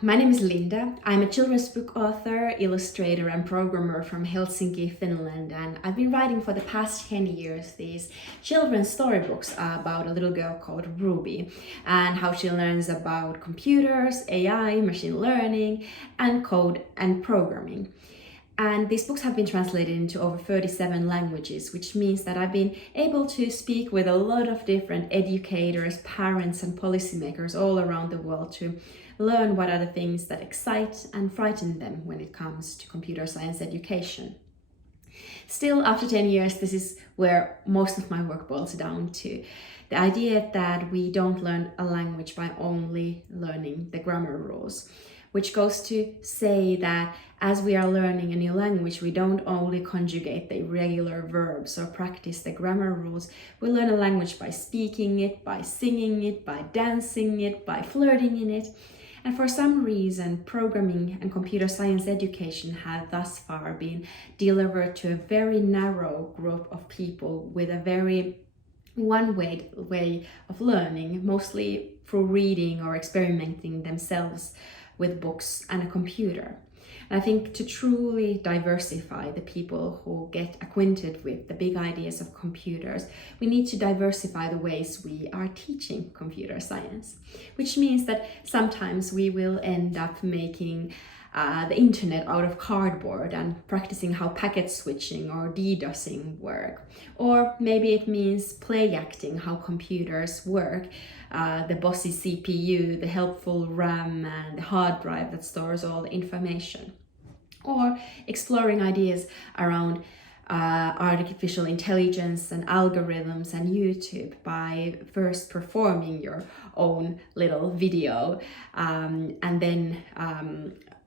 My name is Linda. I'm a children's book author, illustrator, and programmer from Helsinki, Finland, and I've been writing for the past 10 years these children's storybooks about a little girl called Ruby and how she learns about computers, AI, machine learning, and code and programming. And these books have been translated into over 37 languages, which means that I've been able to speak with a lot of different educators, parents, and policymakers all around the world to learn what are the things that excite and frighten them when it comes to computer science education. Still, after 10 years, this is where most of my work boils down to. The idea that we don't learn a language by only learning the grammar rules, which goes to say that as we are learning a new language, we don't only conjugate the irregular verbs or practice the grammar rules. We learn a language by speaking it, by singing it, by dancing it, by flirting in it. And for some reason, programming and computer science education have thus far been delivered to a very narrow group of people with a very one-way of learning, mostly through reading or experimenting themselves with books and a computer. And I think to truly diversify the people who get acquainted with the big ideas of computers, we need to diversify the ways we are teaching computer science, which means that sometimes we will end up making the internet out of cardboard and practicing how packet switching or DDoSing work. Or maybe it means play acting how computers work, the bossy CPU, the helpful RAM, and the hard drive that stores all the information. Or exploring ideas around artificial intelligence and algorithms and YouTube by first performing your own little video and then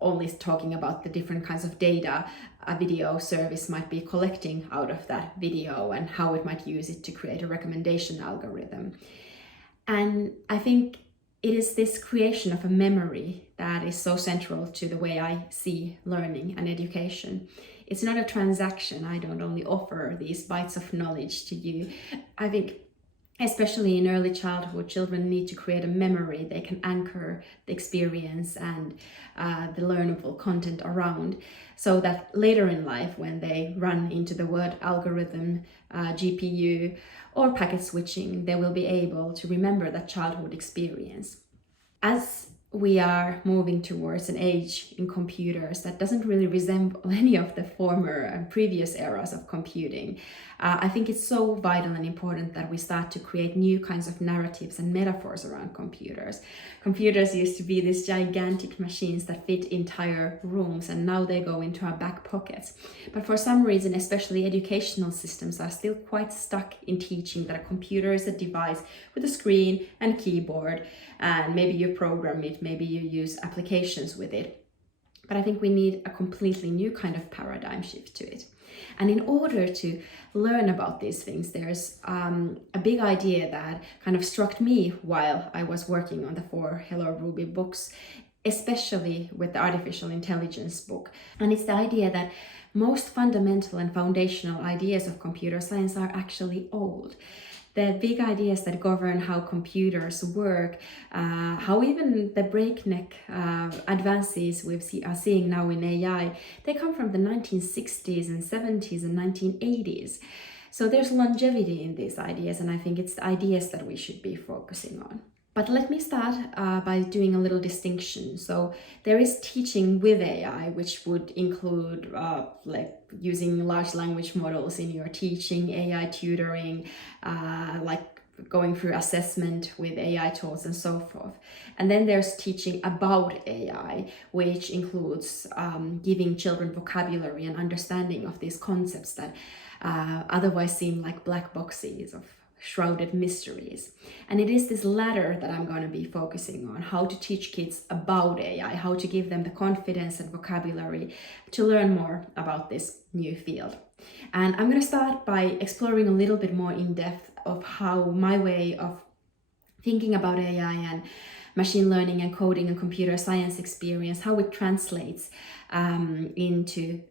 only talking about the different kinds of data a video service might be collecting out of that video and how it might use it to create a recommendation algorithm. And I think it is this creation of a memory that is so central to the way I see learning and education. It's not a transaction. I don't only offer these bites of knowledge to you. I think especially in early childhood, children need to create a memory they can anchor the experience and the learnable content around, so that later in life, when they run into the word algorithm, GPU, or packet switching, they will be able to remember that childhood experience. As we are moving towards an age in computers that doesn't really resemble any of the former and previous eras of computing, I think it's so vital and important that we start to create new kinds of narratives and metaphors around computers. Computers used to be these gigantic machines that fit entire rooms, and now they go into our back pockets. But for some reason, especially educational systems are still quite stuck in teaching that a computer is a device with a screen and keyboard, and maybe you program it, maybe you use applications with it. But I think we need a completely new kind of paradigm shift to it. And in order to learn about these things, there's a big idea that kind of struck me while I was working on the 4 Hello Ruby books, especially with the artificial intelligence book. And it's the idea that most fundamental and foundational ideas of computer science are actually old. The big ideas that govern how computers work, how even the breakneck advances we are seeing now in AI, they come from the 1960s and 70s and 1980s. So there's longevity in these ideas, and I think it's the ideas that we should be focusing on. But let me start by doing a little distinction. So there is teaching with AI, which would include like using large language models in your teaching, AI tutoring, like going through assessment with AI tools and so forth. And then there's teaching about AI, which includes giving children vocabulary and understanding of these concepts that otherwise seem like black boxes of shrouded mysteries. And it is this latter that I'm going to be focusing on, how to teach kids about AI, how to give them the confidence and vocabulary to learn more about this new field. And I'm going to start by exploring a little bit more in depth of how my way of thinking about AI and machine learning and coding and computer science experience, how it translates into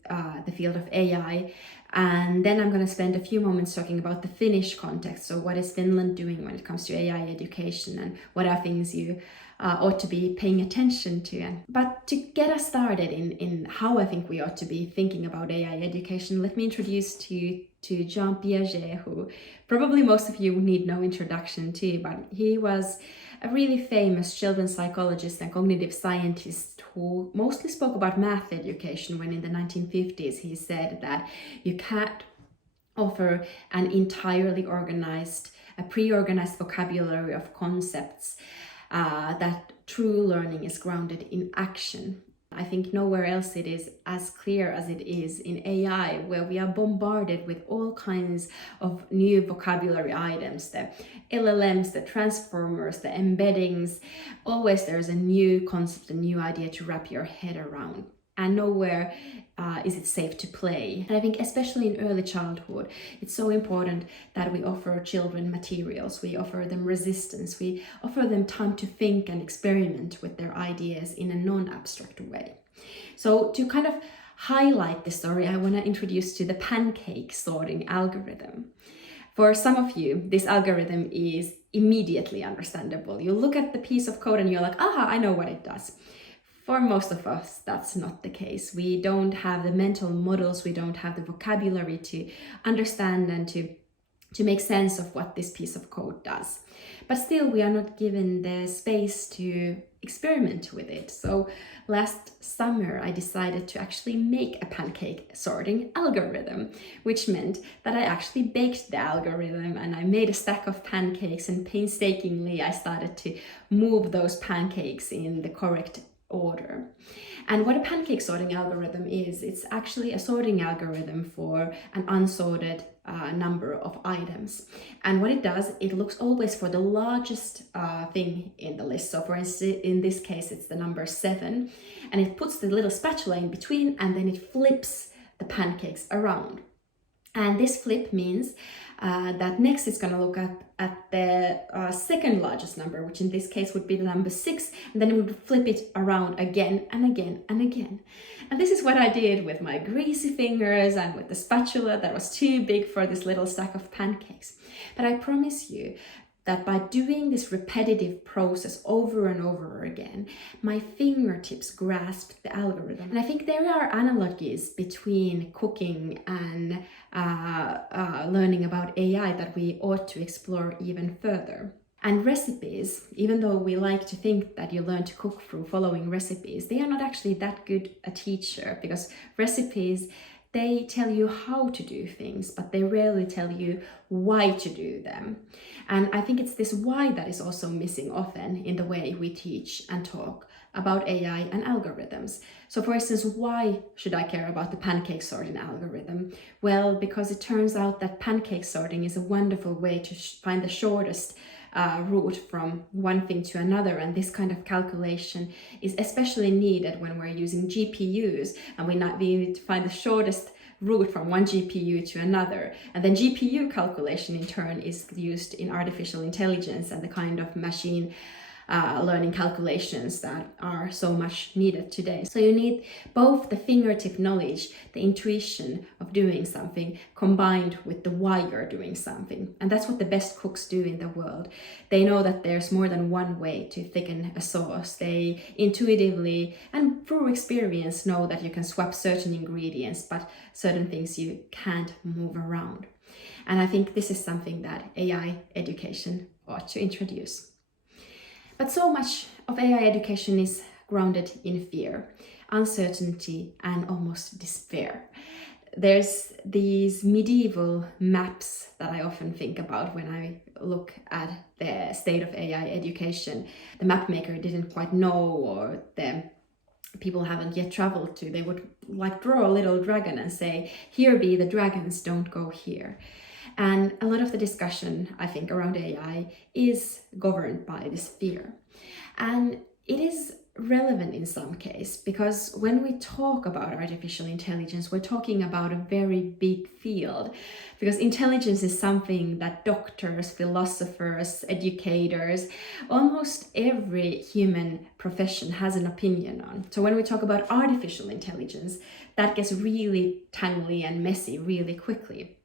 the field of AI. And then I'm going to spend a few moments talking about the Finnish context. So what is Finland doing when it comes to AI education, and what are things you ought to be paying attention to. But to get us started in how I think we ought to be thinking about AI education, let me introduce to you to Jean Piaget, who probably most of you need no introduction to, but he was a really famous children's psychologist and cognitive scientist who mostly spoke about math education when in the 1950s he said that you can't offer an entirely organized, a pre-organized vocabulary of concepts, that true learning is grounded in action. I think nowhere else it is as clear as it is in AI, where we are bombarded with all kinds of new vocabulary items, the LLMs, the transformers, the embeddings. Always there's a new concept, a new idea to wrap your head around. And nowhere is it safe to play. And I think especially in early childhood, it's so important that we offer children materials, we offer them resistance, we offer them time to think and experiment with their ideas in a non-abstract way. So to kind of highlight the story, I want to introduce to the pancake sorting algorithm. For some of you, this algorithm is immediately understandable. You look at the piece of code and you're like, aha, I know what it does. For most of us, that's not the case. We don't have the mental models, we don't have the vocabulary to understand and to make sense of what this piece of code does. But still, we are not given the space to experiment with it. So last summer, I decided to actually make a pancake sorting algorithm, which meant that I actually baked the algorithm and I made a stack of pancakes, and painstakingly I started to move those pancakes in the correct order. And what a pancake sorting algorithm is, it's actually a sorting algorithm for an unsorted number of items. And what it does, it looks always for the largest thing in the list. So for instance, in this case, it's the number 7, and it puts the little spatula in between, and then it flips the pancakes around. And this flip means that next it's going to look at the second largest number, which in this case would be the number 6, and then it would flip it around again and again and again. And this is what I did with my greasy fingers and with the spatula that was too big for this little stack of pancakes. But I promise you that by doing this repetitive process over and over again, my fingertips grasped the algorithm. And I think there are analogies between cooking and learning about AI that we ought to explore even further. And recipes, even though we like to think that you learn to cook through following recipes, they are not actually that good a teacher, because recipes, they tell you how to do things, but they rarely tell you why to do them. And I think it's this why that is also missing often in the way we teach and talk about AI and algorithms. So for instance, why should I care about the pancake sorting algorithm? Well, because it turns out that pancake sorting is a wonderful way to find the shortest route from one thing to another, and this kind of calculation is especially needed when we're using GPUs and we need to find the shortest route from one GPU to another. And then GPU calculation in turn is used in artificial intelligence and the kind of machine learning calculations that are so much needed today. So you need both the fingertip knowledge, the intuition of doing something, combined with the why you're doing something. And that's what the best cooks do in the world. They know that there's more than one way to thicken a sauce. They intuitively and through experience know that you can swap certain ingredients, but certain things you can't move around. And I think this is something that AI education ought to introduce. But so much of AI education is grounded in fear, uncertainty, and almost despair. There's these medieval maps that I often think about when I look at the state of AI education. The map maker didn't quite know, or the people haven't yet traveled to. They would like draw a little dragon and say, here be the dragons, don't go here. And a lot of the discussion, I think, around AI is governed by this fear. And it is relevant in some case, because when we talk about artificial intelligence, we're talking about a very big field, because intelligence is something that doctors, philosophers, educators, almost every human profession has an opinion on. So when we talk about artificial intelligence, that gets really tangly and messy really quickly.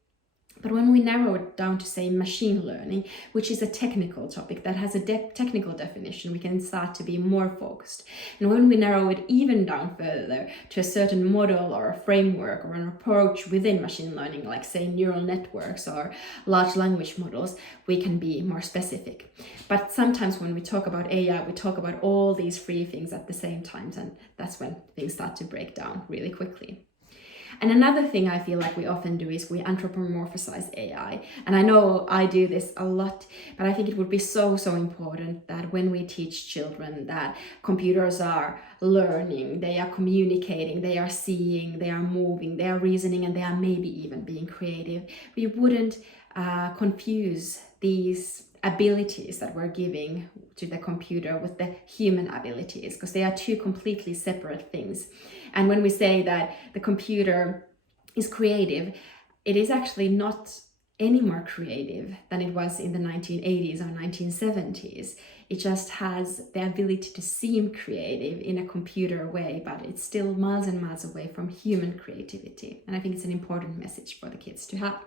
But when we narrow it down to, say, machine learning, which is a technical topic that has a technical definition, we can start to be more focused. And when we narrow it even down further to a certain model or a framework or an approach within machine learning, like, say, neural networks or large language models, we can be more specific. But sometimes when we talk about AI, we talk about all these three things at the same time, and that's when things start to break down really quickly. And another thing I feel like we often do is we anthropomorphize AI. And I know I do this a lot, but I think it would be so important that when we teach children that computers are learning, they are communicating, they are seeing, they are moving, they are reasoning, and they are maybe even being creative, we wouldn't confuse these abilities that we're giving to the computer with the human abilities, because they are two completely separate things. And when we say that the computer is creative, it is actually not any more creative than it was in the 1980s or 1970s. It just has the ability to seem creative in a computer way, but it's still miles and miles away from human creativity. And I think it's an important message for the kids to have.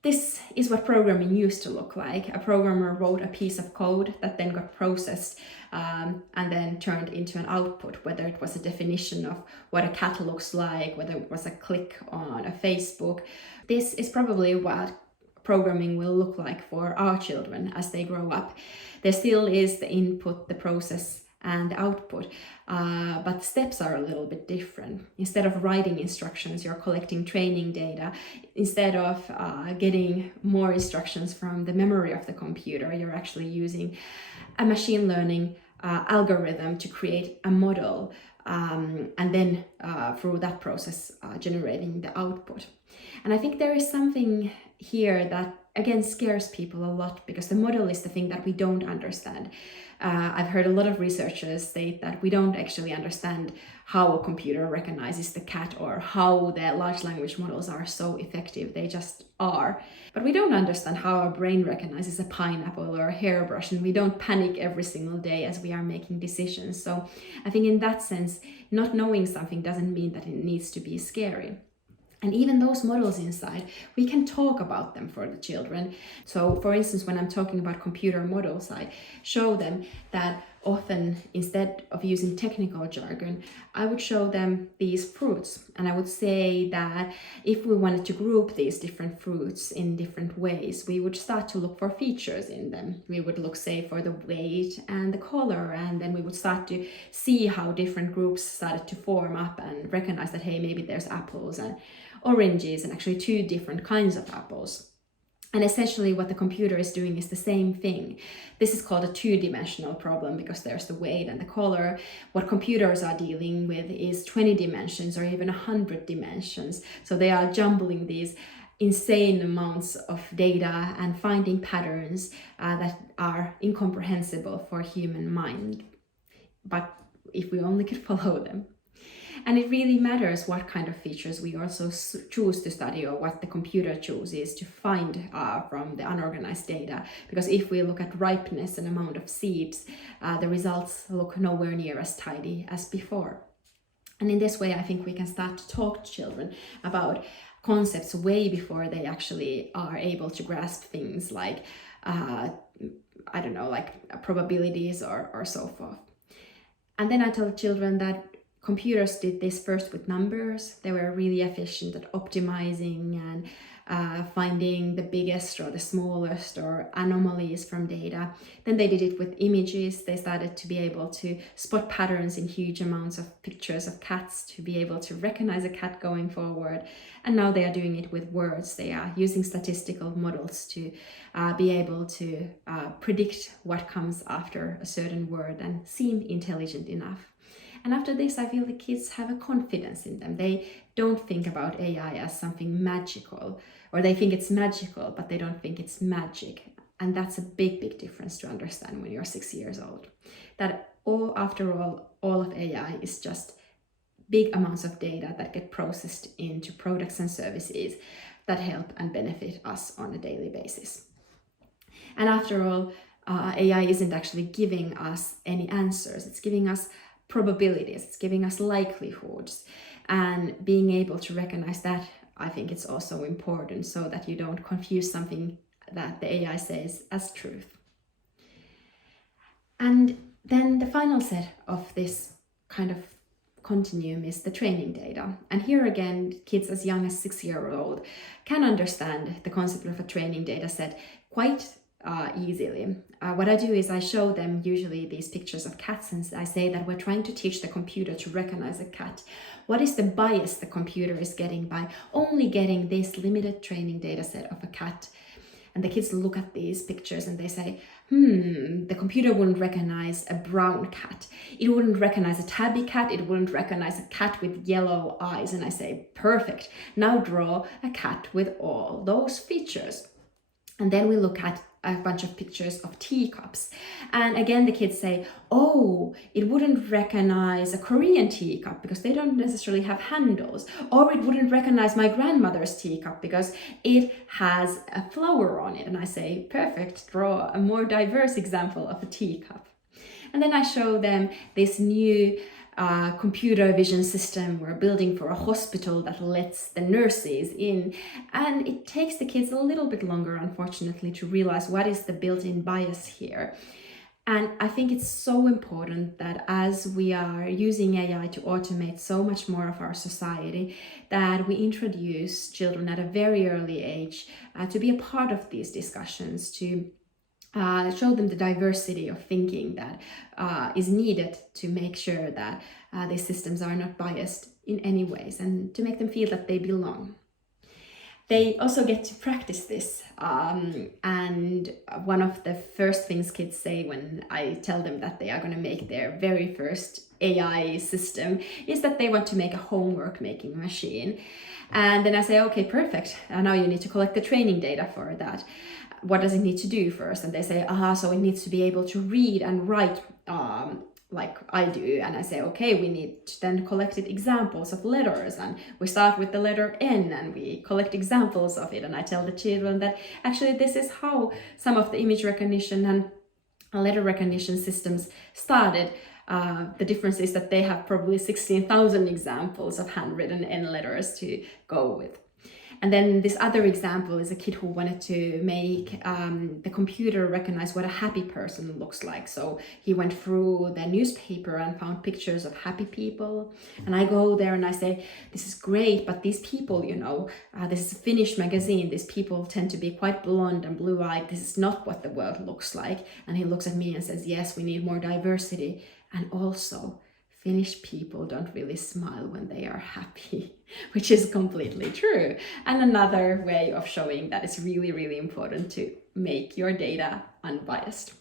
This is what programming used to look like. A programmer wrote a piece of code that then got processed and then turned into an output, whether it was a definition of what a cat looks like, whether it was a click on a Facebook. This is probably what programming will look like for our children as they grow up. There still is the input, the process, and output, but the steps are a little bit different. Instead of writing instructions, you're collecting training data. Instead of getting more instructions from the memory of the computer, you're actually using a machine learning algorithm to create a model, and then through that process generating the output. And I think there is something here that again scares people a lot, because the model is the thing that we don't understand. I've heard a lot of researchers state that we don't actually understand how a computer recognizes the cat or how the large language models are so effective. They just are. But we don't understand how our brain recognizes a pineapple or a hairbrush, and we don't panic every single day as we are making decisions. So I think in that sense, not knowing something doesn't mean that it needs to be scary. And even those models inside, we can talk about them for the children. So for instance, when I'm talking about computer models, I show them that often instead of using technical jargon, I would show them these fruits. And I would say that if we wanted to group these different fruits in different ways, we would start to look for features in them. We would look, say, for the weight and the color, and then we would start to see how different groups started to form up and recognize that, hey, maybe there's apples and oranges, and actually two different kinds of apples. And essentially what the computer is doing is the same thing. This is called a two-dimensional problem because there's the weight and the color. What computers are dealing with is 20 dimensions or even 100 dimensions. So they are jumbling these insane amounts of data and finding patterns that are incomprehensible for human mind. But if we only could follow them. And it really matters what kind of features we also choose to study, or what the computer chooses to find from the unorganized data. Because if we look at ripeness and amount of seeds, the results look nowhere near as tidy as before. And in this way, I think we can start to talk to children about concepts way before they actually are able to grasp things like, like probabilities or so forth. And then I tell children that computers did this first with numbers. They were really efficient at optimizing and finding the biggest or the smallest or anomalies from data. Then they did it with images. They started to be able to spot patterns in huge amounts of pictures of cats, to be able to recognize a cat going forward. And now they are doing it with words. They are using statistical models to be able to predict what comes after a certain word and seem intelligent enough. And after this, I feel the kids have a confidence in them. They don't think about AI as something magical, or they think it's magical, but they don't think it's magic. And that's a big difference to understand when you're 6 years old. That after all of AI is just big amounts of data that get processed into products and services that help and benefit us on a daily basis. And after all, AI isn't actually giving us any answers. It's giving us probabilities, it's giving us likelihoods, and being able to recognize that I think it's also important so that you don't confuse something that the AI says as truth. And then the final set of this kind of continuum is the training data. And here again, kids as young as 6-year-old can understand the concept of a training data set quite easily. What I do is I show them usually these pictures of cats, and I say that we're trying to teach the computer to recognize a cat. What is the bias the computer is getting by only getting this limited training data set of a cat? And the kids look at these pictures and they say, the computer wouldn't recognize a brown cat. It wouldn't recognize a tabby cat. It wouldn't recognize a cat with yellow eyes. And I say, perfect. Now draw a cat with all those features. And then we look at a bunch of pictures of teacups. And again, the kids say, oh, it wouldn't recognize a Korean teacup because they don't necessarily have handles. Or it wouldn't recognize my grandmother's teacup because it has a flower on it. And I say, perfect, draw a more diverse example of a teacup. And then I show them this new computer vision system we're building for a hospital that lets the nurses in. And it takes the kids a little bit longer, unfortunately, to realize what is the built-in bias here. And I think it's so important that as we are using AI to automate so much more of our society, that we introduce children at a very early age to be a part of these discussions, to show them the diversity of thinking that is needed to make sure that these systems are not biased in any ways, and to make them feel that they belong. They also get to practice this, and one of the first things kids say when I tell them that they are going to make their very first AI system is that they want to make a homework making machine. And then I say, okay, perfect, now you need to collect the training data for that. What does it need to do first? And they say, so it needs to be able to read and write like I do. And I say, okay, we need to then collect examples of letters, and we start with the letter N and we collect examples of it. And I tell the children that actually this is how some of the image recognition and letter recognition systems started. The difference is that they have probably 16,000 examples of handwritten N letters to go with. And then this other example is a kid who wanted to make the computer recognize what a happy person looks like. So he went through the newspaper and found pictures of happy people. And I go there and I say, this is great, but these people, this is a Finnish magazine. These people tend to be quite blonde and blue-eyed. This is not what the world looks like. And he looks at me and says, yes, we need more diversity. And also, Finnish people don't really smile when they are happy, which is completely true. And another way of showing that it's really, really important to make your data unbiased.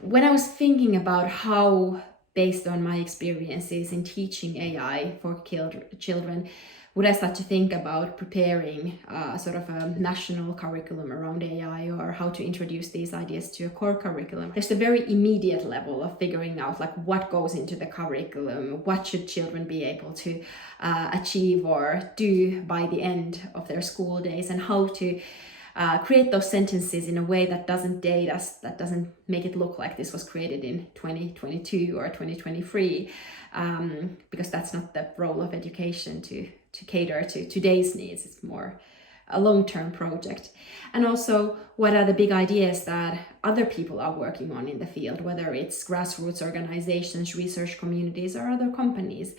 When I was thinking about how, based on my experiences in teaching AI for children, would I start to think about preparing sort of a national curriculum around AI, or how to introduce these ideas to a core curriculum? There's a very immediate level of figuring out like what goes into the curriculum, what should children be able to achieve or do by the end of their school days, and how to create those sentences in a way that doesn't date us, that doesn't make it look like this was created in 2022 or 2023, because that's not the role of education to cater to today's needs. It's more a long-term project. And also, what are the big ideas that other people are working on in the field, whether it's grassroots organizations, research communities, or other companies.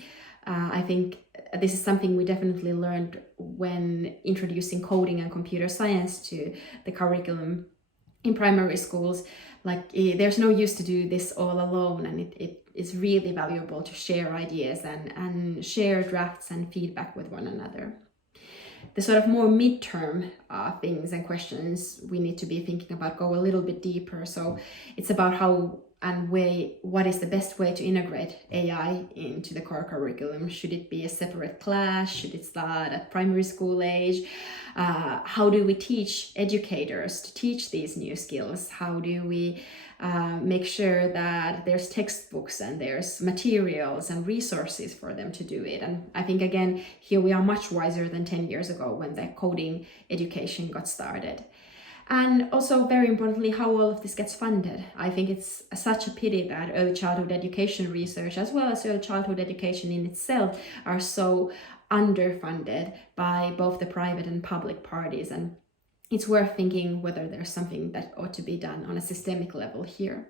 I think this is something we definitely learned when introducing coding and computer science to the curriculum in primary schools. Like, there's no use to do this all alone, and it is really valuable to share ideas and share drafts and feedback with one another. The sort of more midterm things and questions we need to be thinking about go a little bit deeper. So it's about how and what is the best way to integrate AI into the core curriculum. Should it be a separate class? Should it start at primary school age? How do we teach educators to teach these new skills? How do we make sure that there's textbooks and there's materials and resources for them to do it? And I think, again, here we are much wiser than 10 years ago when the coding education got started. And also, very importantly, how all of this gets funded. I think it's such a pity that early childhood education research, as well as early childhood education in itself, are so underfunded by both the private and public parties, and it's worth thinking whether there's something that ought to be done on a systemic level here.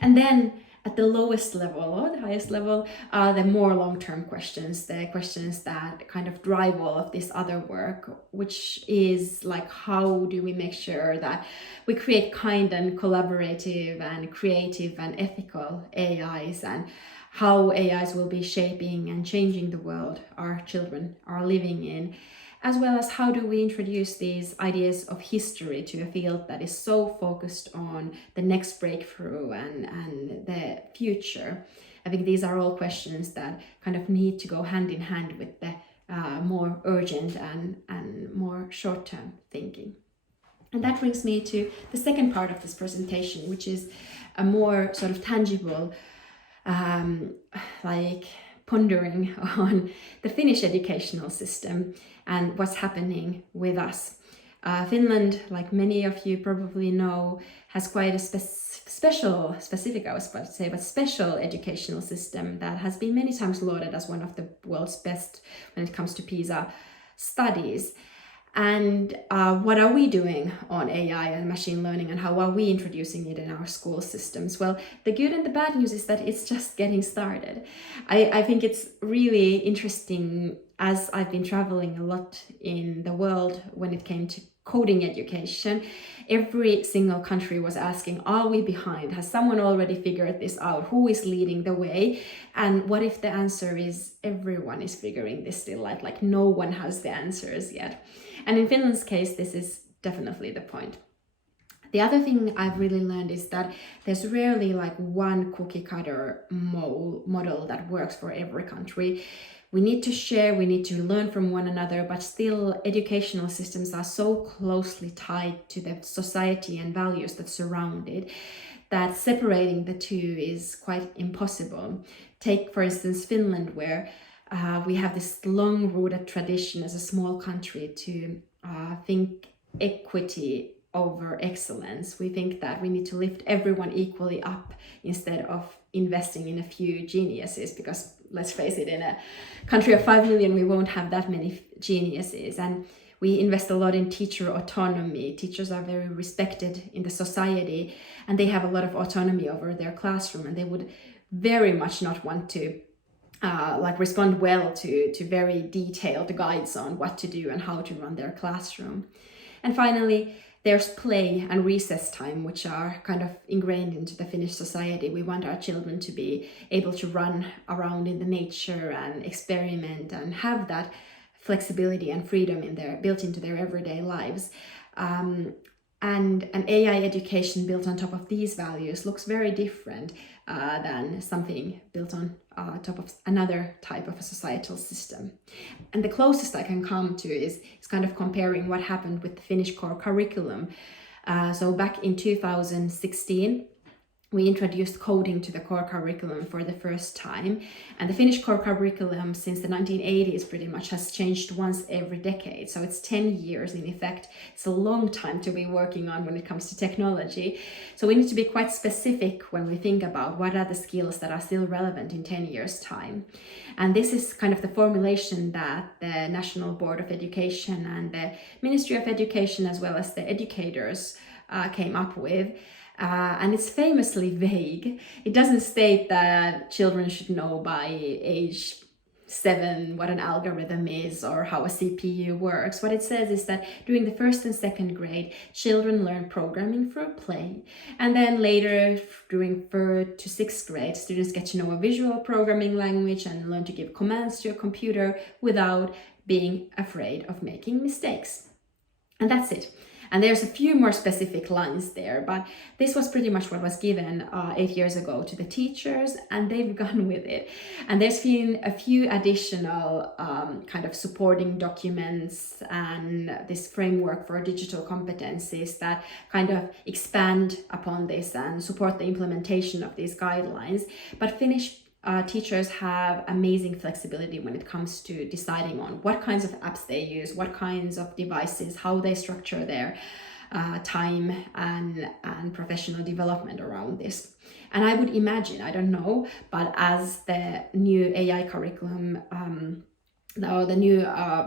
And then at the lowest level or the highest level, the more long-term questions, the questions that kind of drive all of this other work, which is like, how do we make sure that we create kind and collaborative and creative and ethical AIs, and how AIs will be shaping and changing the world our children are living in, as well as how do we introduce these ideas of history to a field that is so focused on the next breakthrough and the future. I think these are all questions that kind of need to go hand in hand with the more urgent and more short-term thinking. And that brings me to the second part of this presentation, which is a more sort of tangible, like pondering on the Finnish educational system and what's happening with us. Finland, like many of you probably know, has quite a special educational system that has been many times lauded as one of the world's best when it comes to PISA studies. And what are we doing on AI and machine learning, and how are we introducing it in our school systems? Well, the good and the bad news is that it's just getting started. I think it's really interesting, as I've been traveling a lot in the world when it came to coding education. Every single country was asking, are we behind? Has someone already figured this out? Who is leading the way? And what if the answer is everyone is figuring this still out? Like no one has the answers yet. And in Finland's case, this is definitely the point. The other thing I've really learned is that there's rarely like one cookie cutter model that works for every country. We need to share, we need to learn from one another, but still educational systems are so closely tied to the society and values that surround it that separating the two is quite impossible. Take, for instance, Finland, where we have this long-rooted tradition as a small country to think equity over excellence. We think that we need to lift everyone equally up instead of investing in a few geniuses, because let's face it, in a country of 5 million, we won't have that many geniuses. And we invest a lot in teacher autonomy. Teachers are very respected in the society, and they have a lot of autonomy over their classroom, and they would very much not want to respond well to very detailed guides on what to do and how to run their classroom. And finally, there's play and recess time, which are kind of ingrained into the Finnish society. We want our children to be able to run around in the nature and experiment and have that flexibility and freedom built into their everyday lives. And an AI education built on top of these values looks very different than something built on top of another type of a societal system. And the closest I can come to is kind of comparing what happened with the Finnish core curriculum. So back in 2016, we introduced coding to the core curriculum for the first time. And the Finnish core curriculum since the 1980s pretty much has changed once every decade. So it's 10 years in effect. It's a long time to be working on when it comes to technology. So we need to be quite specific when we think about what are the skills that are still relevant in 10 years' time. And this is kind of the formulation that the National Board of Education and the Ministry of Education, as well as the educators, came up with. And it's famously vague. It doesn't state that children should know by age 7 what an algorithm is or how a CPU works. What it says is that during the first and second grade, children learn programming through play. And then later, during 3rd to 6th grade, students get to know a visual programming language and learn to give commands to a computer without being afraid of making mistakes. And that's it. And there's a few more specific lines there, but this was pretty much what was given 8 years ago to the teachers, and they've gone with it. And there's been a few additional kind of supporting documents and this framework for digital competencies that kind of expand upon this and support the implementation of these guidelines. But Finnish teachers have amazing flexibility when it comes to deciding on what kinds of apps they use, what kinds of devices, how they structure their time and professional development around this. And I would imagine, I don't know, but as the new AI curriculum the new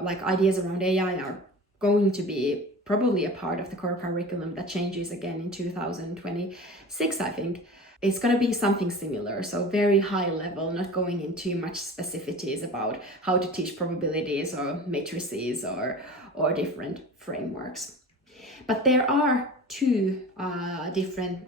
like ideas around AI are going to be probably a part of the core curriculum that changes again in 2026, I think. It's going to be something similar, so very high level, not going into much specificities about how to teach probabilities or matrices or different frameworks. But there are two different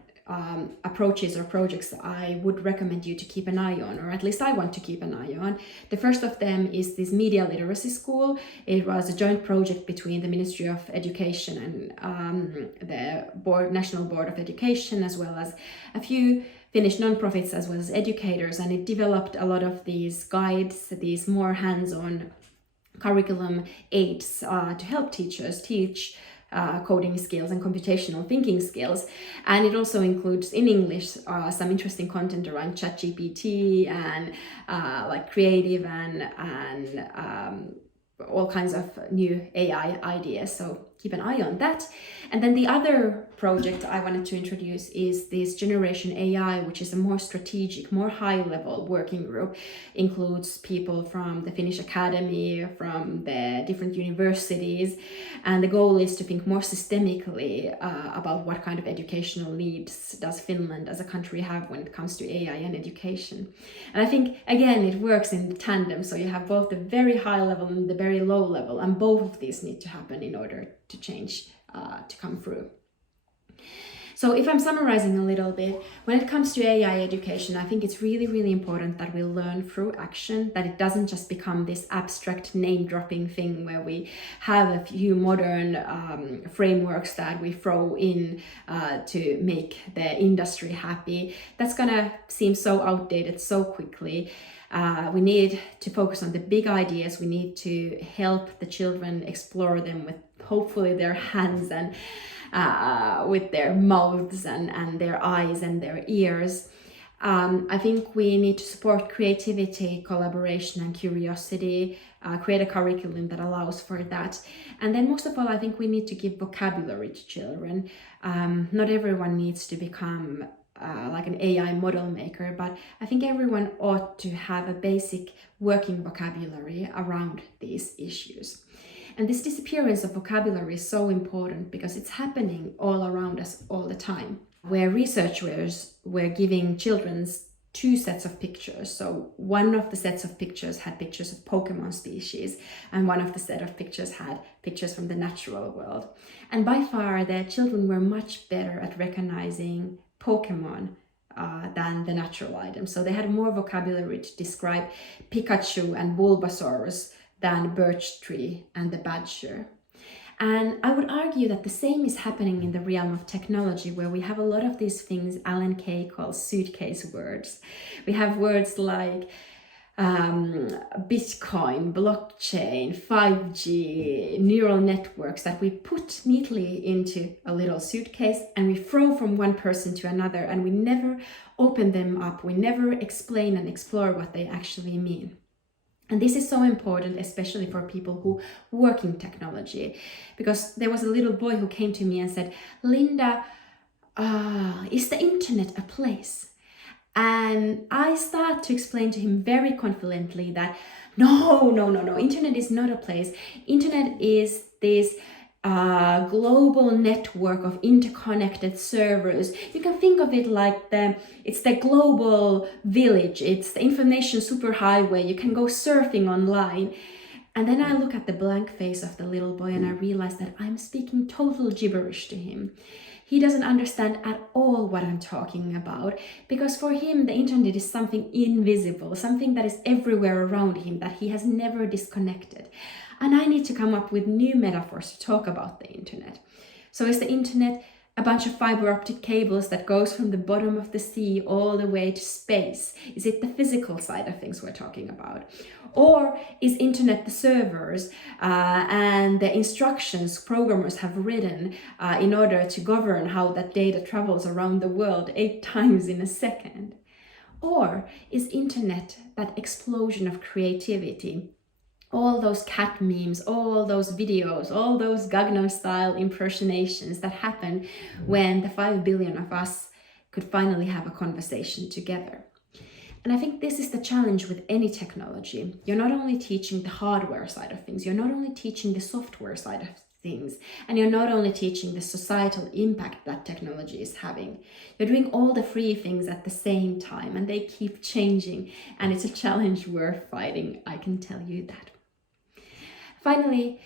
approaches or projects that I would recommend you to keep an eye on, or at least I want to keep an eye on. The first of them is this media literacy school. It was a joint project between the Ministry of Education and the National Board of Education, as well as a few Finnish nonprofits, as well as educators, and it developed a lot of these guides, these more hands-on curriculum aids to help teachers teach coding skills and computational thinking skills. And it also includes in English some interesting content around ChatGPT and like creative and all kinds of new AI ideas. So keep an eye on that. And then the other project I wanted to introduce is this Generation AI, which is a more strategic, more high-level working group. Includes people from the Finnish Academy, from the different universities, and the goal is to think more systemically about what kind of educational needs does Finland as a country have when it comes to AI and education. And I think, again, it works in tandem, so you have both the very high level and the very low level, and both of these need to happen in order to change to come through. So if I'm summarizing a little bit, when it comes to AI education, I think it's really, really important that we learn through action, that it doesn't just become this abstract name-dropping thing where we have a few modern frameworks that we throw in to make the industry happy. That's gonna seem so outdated so quickly. We need to focus on the big ideas. We need to help the children explore them with hopefully their hands and with their mouths and their eyes and their ears. I think we need to support creativity, collaboration and curiosity, create a curriculum that allows for that. And then most of all, I think we need to give vocabulary to children. Not everyone needs to become like an AI model maker, but I think everyone ought to have a basic working vocabulary around these issues. And this disappearance of vocabulary is so important because it's happening all around us all the time, where researchers were giving children two sets of pictures. So one of the sets of pictures had pictures of Pokemon species, and one of the set of pictures had pictures from the natural world. And by far, the children were much better at recognizing Pokemon than the natural items. So they had more vocabulary to describe Pikachu and Bulbasaurus than birch tree and the badger. And I would argue that the same is happening in the realm of technology, where we have a lot of these things Alan Kay calls suitcase words. We have words like Bitcoin, blockchain, 5G, neural networks that we put neatly into a little suitcase and we throw from one person to another, and we never open them up. We never explain and explore what they actually mean. And this is so important, especially for people who work in technology, because there was a little boy who came to me and said, Linda, is the internet a place? And I start to explain to him very confidently that no, internet is not a place. Internet is this global network of interconnected servers. You can think of it like it's the global village. It's the information superhighway. You can go surfing online. And then I look at the blank face of the little boy and I realize that I'm speaking total gibberish to him. He doesn't understand at all what I'm talking about, because for him the internet is something invisible, something that is everywhere around him that he has never disconnected. And I need to come up with new metaphors to talk about the internet. So is the internet a bunch of fiber optic cables that goes from the bottom of the sea all the way to space? Is it the physical side of things we're talking about? Or is internet the servers and the instructions programmers have written in order to govern how that data travels around the world 8 times in a second? Or is internet that explosion of creativity? All those cat memes, all those videos, all those Gangnam Style impersonations that happen when the 5 billion of us could finally have a conversation together. And I think this is the challenge with any technology. You're not only teaching the hardware side of things, you're not only teaching the software side of things, and you're not only teaching the societal impact that technology is having. You're doing all the free things at the same time, and they keep changing, and it's a challenge worth fighting, I can tell you that. Finally,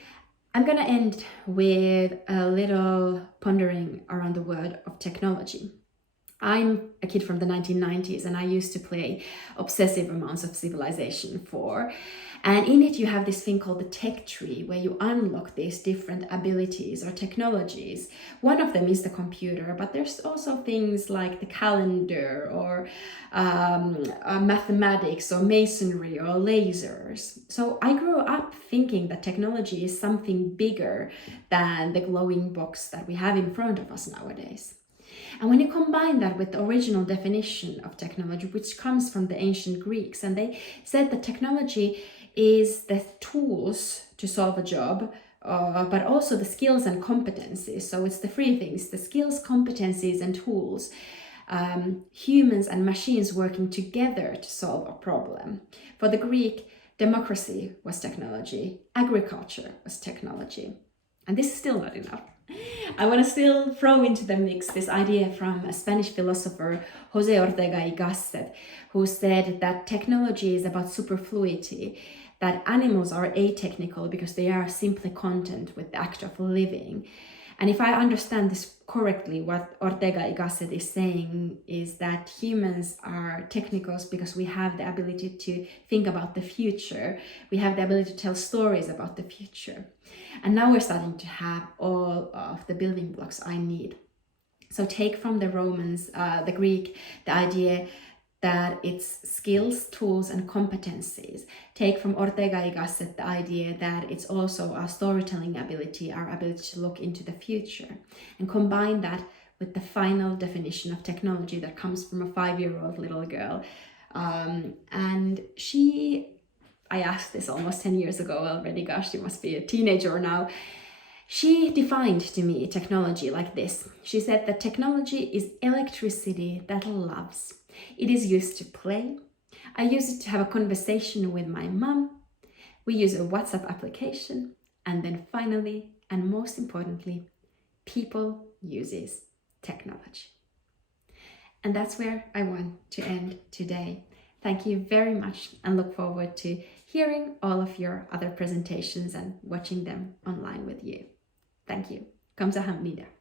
I'm gonna end with a little pondering around the word of technology. I'm a kid from the 1990s, and I used to play obsessive amounts of Civilization 4. And in it, you have this thing called the tech tree, where you unlock these different abilities or technologies. One of them is the computer, but there's also things like the calendar or mathematics or masonry or lasers. So I grew up thinking that technology is something bigger than the glowing box that we have in front of us nowadays. And when you combine that with the original definition of technology, which comes from the ancient Greeks, and they said that technology is the tools to solve a job, but also the skills and competencies. So it's the three things: the skills, competencies, and tools. Humans and machines working together to solve a problem. For the Greek, democracy was technology, agriculture was technology. And this is still not enough. I want to still throw into the mix this idea from a Spanish philosopher, José Ortega y Gasset, who said that technology is about superfluity, that animals are atechnical because they are simply content with the act of living. And if I understand this correctly, what Ortega y Gasset is saying is that humans are technicals because we have the ability to think about the future. We have the ability to tell stories about the future. And now we're starting to have all of the building blocks I need. So take from the Romans, the Greek, the idea that it's skills, tools, and competencies. Take from Ortega y Gasset the idea that it's also our storytelling ability, our ability to look into the future, and combine that with the final definition of technology that comes from a 5-year-old little girl. And I asked this almost 10 years ago already, gosh, she must be a teenager now. She defined to me technology like this. She said that technology is electricity that loves. It is used to play. I use it to have a conversation with my mom. We use a WhatsApp application. And then finally, and most importantly, people uses technology. And that's where I want to end today. Thank you very much, and look forward to hearing all of your other presentations and watching them online with you. Thank you. 감사합니다.